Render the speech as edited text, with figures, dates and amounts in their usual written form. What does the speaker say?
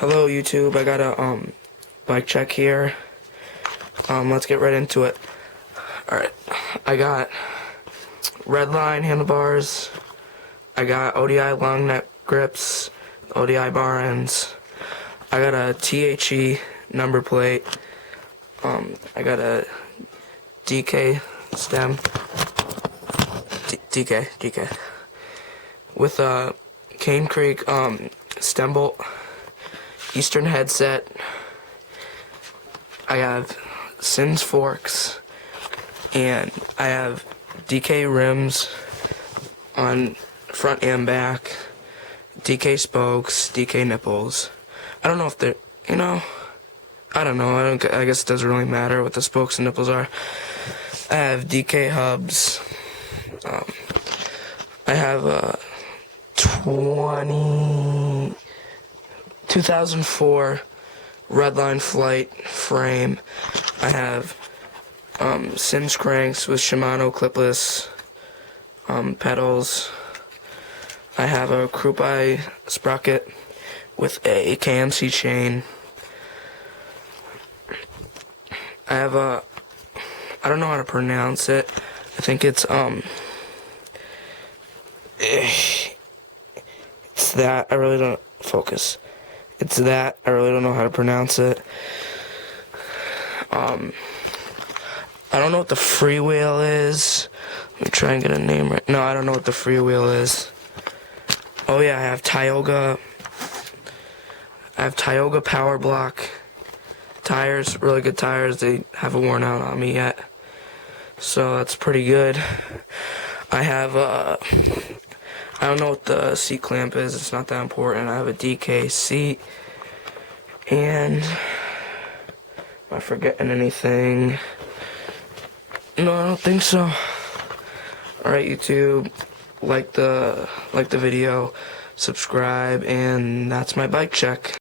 Hello YouTube, I got a bike check here. Let's get right into it. Alright, I got Redline handlebars, I got ODI long neck grips, ODI bar ends, I got a THE number plate, I got a DK stem, DK, with a Cane Creek stem bolt, Eastern headset. I have Sins forks, and I have DK rims on front and back, DK spokes, DK nipples. I don't know if they're, I don't know. I guess it doesn't really matter what the spokes and nipples are. I have DK hubs. I have a 2004 Redline Flight frame. I have Sims cranks with Shimano clipless pedals. I have a Krupai sprocket with a KMC chain. I have a, I don't know how to pronounce it. I think it's it's that. I really don't focus. It's that. I really don't know how to pronounce it. I don't know what the freewheel is. Let me try and get a name right. No, I don't know what the freewheel is. Oh yeah, I have Tioga. I have Tioga Power Block tires, really good tires. They haven't worn out on me yet, so that's pretty good. I have I don't know what the seat clamp is. It's not that important. I have a DK seat, and am I forgetting anything? No, I don't think so. Alright, YouTube, like the video, subscribe, and that's my bike check.